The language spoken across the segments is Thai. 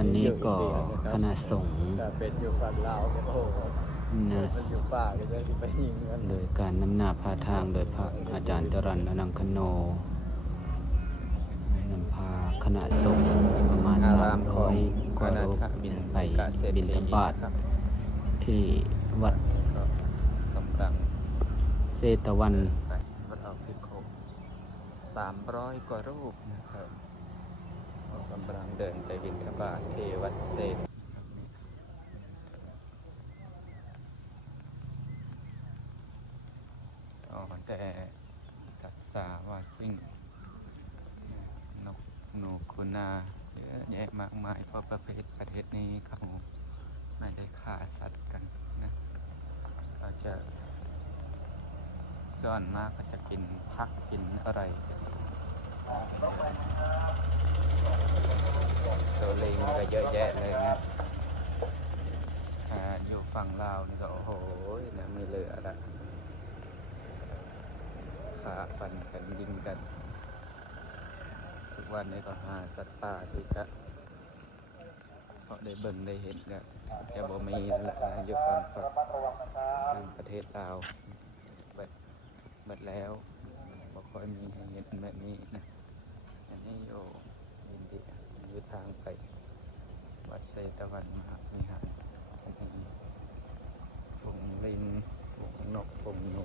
อนนี้ก็คณะสงฆ์แต่เป็นอยู่ฝั่งลาวเนี่ยโอ้โหมันอยู่ป่าก็จะไปยิงกันโดยการนำหน้าพาทางโดยพระอาจารย์จรัญอนังคโนนำพาคณะสงฆ์ประมาณ300กว่ารูปไปบิณฑบาตที่วัดกำลังเศตวันวัดเอาพิโค300กว่ารูปนะครับกำลังเดินไปบิณฑบาตที่วัดเศษแต่สัตว์สาวาซิ่งนกหนูคุณนาเยอะแยะมากมายเพราะประเทศนี้เขาไม่ได้ฆ่าสัตว์กันนะเราจะส่วนมากก็จะกินผักกินอะไรตัวลิงก็เยอะแยะเลยนะอยู่ฝั่งลาวนี่ก็โอ้โหนะไม่เหลือละขาฟันกันยิงกันทุกวันนี้ก็หาสัตว์ป่าที่จะเพราะได้เบิ่งได้เห็นเนี่ยจะบ่มีแล้วอยู่ฝั่งทางประเทศลาวเบิดแล้วบ่ค่อยมีให้เห็นแบบนี้นะอันนี้อยู่อินเดียอยู่ทางไปวัดเศรตวันมหาวิหารฝูงลิงฝูงนกฝูงหนู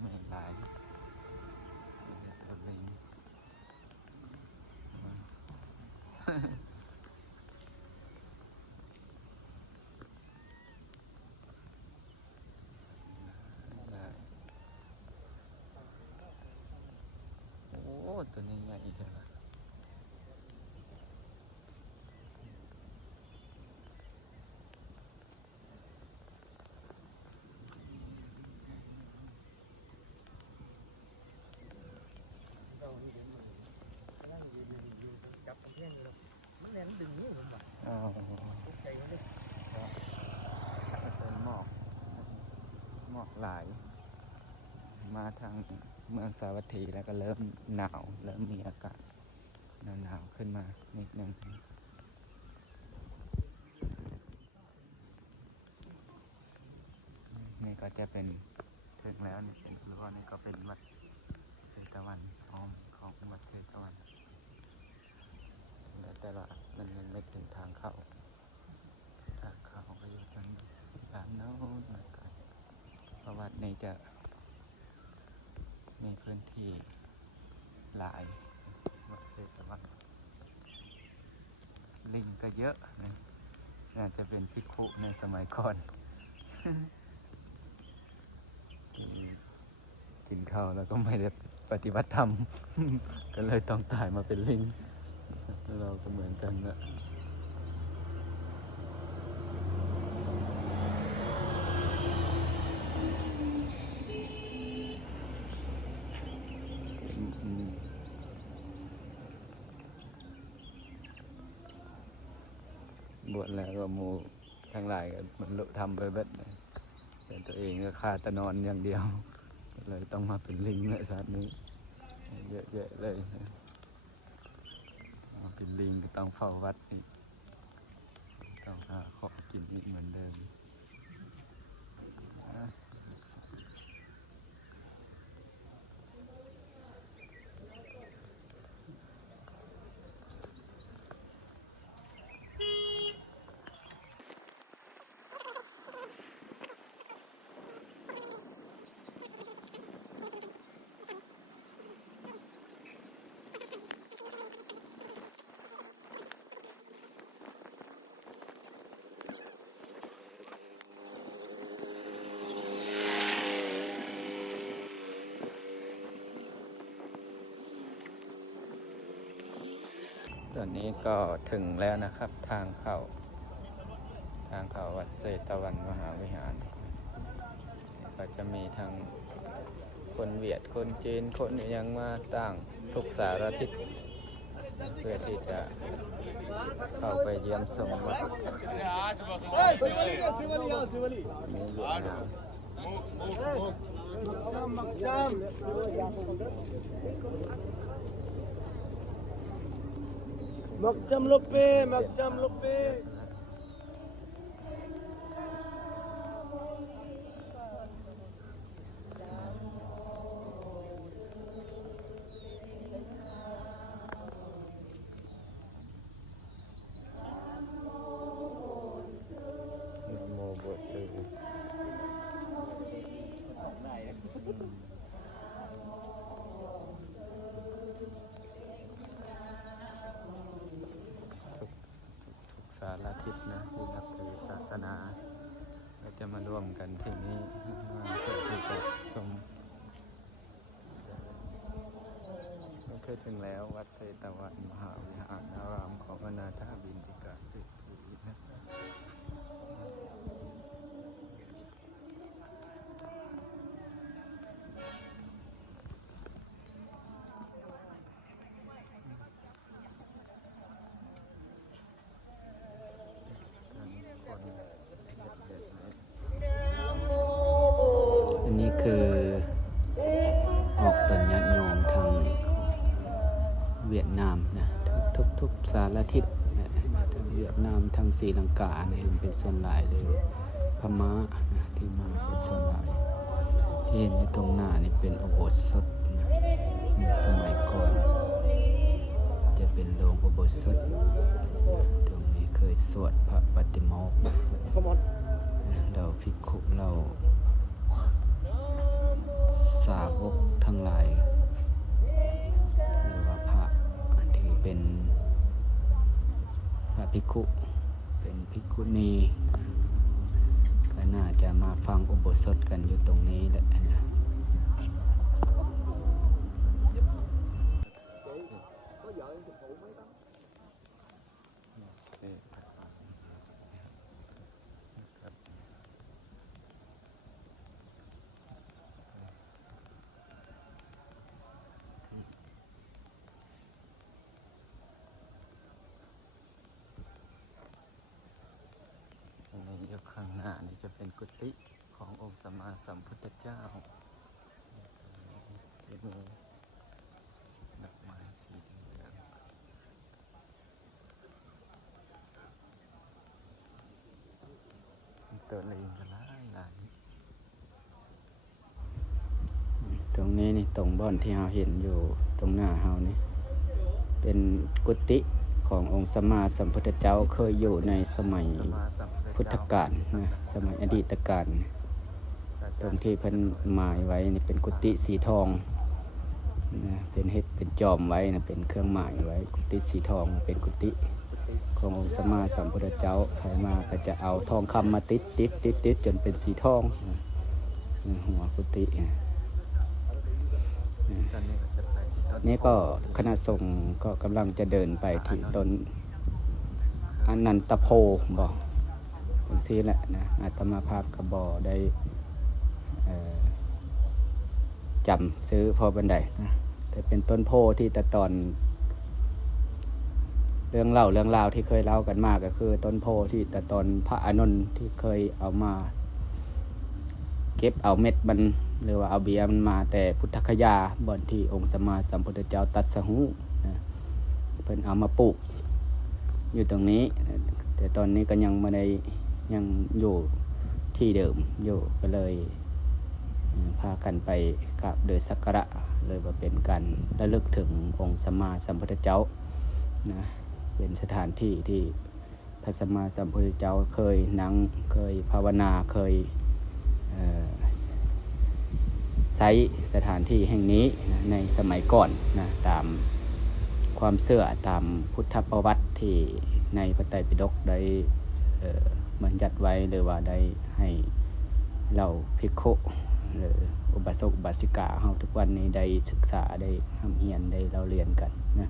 ไม่หลายตัวลิงโอ้ตัวนี้ใหญ่ใช่ไหมมันแน่นดึงนิ้วผมแบบตกใจมันเลยเป็นหมอกหลายมาทางเมืองสาวัตถีแล้วก็เริ่มหนาวเริ่มมีอากาศหนาวขึ้นมานิดนึงนี่ก็จะเป็นถึงแล้วนี่เป็นรั้วนี่ก็เป็นวัดเศรตวันของวัดเศรตวันแต่ละมันยังไม่ถึงทางเข้าก็อยู่ตรงด้านโน้นนะครับเพราะวัดนี้จะมีพื้นที่หลายวัดเศรตวันลิงก็เยอะนะน่าจะเป็นภิกขุในสมัยก่อน กินข้าวแล้วก็ไม่ได้ปฏิบัติธรรม ก็เลยต้องตายมาเป็นลิงเราก็เหมือนกันนะบวชแล้วก็มูทั้งหลายก็มันลุทำไปเบ็ดแต่ตัวเองก็ฆ่าแต่นอนอย่างเดียวเลยต้องมาเป็นลิงในชาตินี้เยอะๆเลยเป็นลิงก็ต้องเฝ้าวัดอีกต้องหาของกินอีกเหมือนเดิมตอนนี้ก็ถึงแล้วนะครับทางเข้าวัดเศรตวันมหาวิหารก็จะมีทางคนเวียดคนจีนคนยังมาต่างทุกสารทิศ เพื่อที่จะเข้าไปเยี่ยมชมวัดมีเวียดนาม Makjam lope, makjam lope. นะโมบทสื่อทุกสารทิศนะที่นับถือศาสนาเราจะมาร่วมกันที่นี้มาเพื่อที่จะชมไม่เคยถึงแล้ววัดเศรษฐวันมหาวิหารารามของอนาถบิณฑิกาเศรษฐีนะอันนี้คือออกตอนญาติโยมทางเวียดนามนะทุกสารทิศนะทั้งเวียดนามทั้งศรีลังกาเนี่ยเป็นส่วนหลายเลยพม่านะที่มาเป็นส่วนหลายที่เห็นในตรงหน้านี่เป็นอุโบสถนะในสมัยก่อนจะเป็นโรงอุโบสถตรงนี้เคยสวดพระปฏิโมกข์เราภิกขุเราสาวกทั้งหลายหรือว่าพระที่เป็นพระภิกขุเป็นภิกขุณีก็น่าจะมาฟังอุโบสถกันอยู่ตรงนี้แหละนะ ในยุคข้างหน้านี่จะเป็นกุฏิขององค์สัมมาสัมพุทธเจ้าที่มีดอกไม้สีเหลืองตัวลิงก็หลาย ตรงนี้นี่ตรงบ่อนที่เราเห็นอยู่ตรงหน้าเรานี่เป็นกุฏิขององค์สัมมาสัมพุทธเจ้าเคยอยู่ในสมัย สัมมาสัมพุทธ พุทธ เจ้าก าลนะสมัยอดีตกาลตรงที่เพิ่นหมายไว้นี่เป็นกุฏิสีทองนะเป็นเฮ็ดเป็นจอมไว้นะเป็นเครื่องหมายไว้กุฏิสีทองเป็นกุฏิขององค์สัมมาสัมพุทธเจ้าใครมาก็จะเอาทองคำมาติดจนเป็นสีทองนะหัวกุฏินะ ตอนนี้ก็จะไปที่ต้น นี่ก็คณะสงฆ์ก็กำลังจะเดินไปที่ต้นอนันตโพบอกเป็นซีแหละนะอาตมาภาพกระบอได้จำซื้อพอบันไดนะแต่เป็นต้นโพที่แต่ตอนเรื่องเล่าที่เคยเล่ากันมากก็คือต้นโพที่แต่ตอนพระอานนท์ที่เคยเอามาเก็บเอาเม็ดมันหรือว่าเอาเบียมันมาแต่พุทธคยาบ่อนที่องค์สัมมาสัมพุทธเจ้าตัดสหูนะเพิ่นเอามาปลูกอยู่ตรงนี้แต่ตอนนี้ก็ยังไม่ได้ยังอยู่ที่เดิมอยู่ก็เลยพากันไปกราบโดยสักการะเลยว่าเป็นการระลึกถึงองค์สัมมาสัมพุทธเจ้านะเป็นสถานที่ที่พระสัมมาสัมพุทธเจ้าเคยนั่งเคยภาวนาเคยใช้สถานที่แห่งนี้นะในสมัยก่อนนะตามความเชื่อตามพุทธประวัติที่ในพระไตรปิฎกได้บัญญัติไว้หรือว่าได้ให้เราภิกขุหรืออุบาสกอุบาสิกาเฮาทุกวันนี้ได้ศึกษาได้ทำเรียนได้เราเรียนกันนะ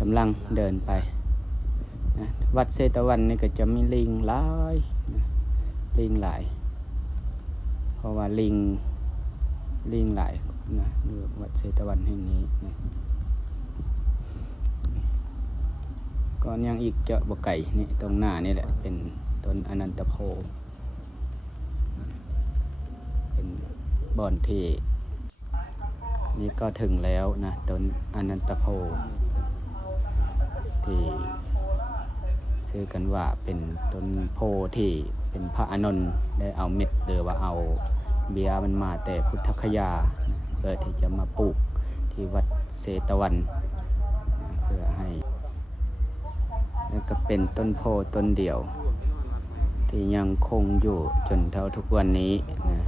กำลังเดินไปนะวัดเชตวันนี่ก็จะมีลิงหลายนะลิงหลายเพราะว่าลิงหลายนะวัดเชตวันแห่งนี้นะ ก็ยังอีกเจาะบ่ไก่นี่ตรงหน้านี่แหละเป็นต้นอนันตโพเป็นบ่อนที่นี่ก็ถึงแล้วนะต้นอนันตโพที่ชื่อกันว่าเป็นต้นโพที่เป็นพระอานนท์ได้เอาเม็ดหรือว่าเอาเบียร์มันมาแต่พุทธคยาเพื่อที่จะมาปลูกที่วัดเศตวันเพื่อให้แล้วก็เป็นต้นโพต้นเดียวที่ยังคงอยู่จนเท่าทุกวันนี้นะ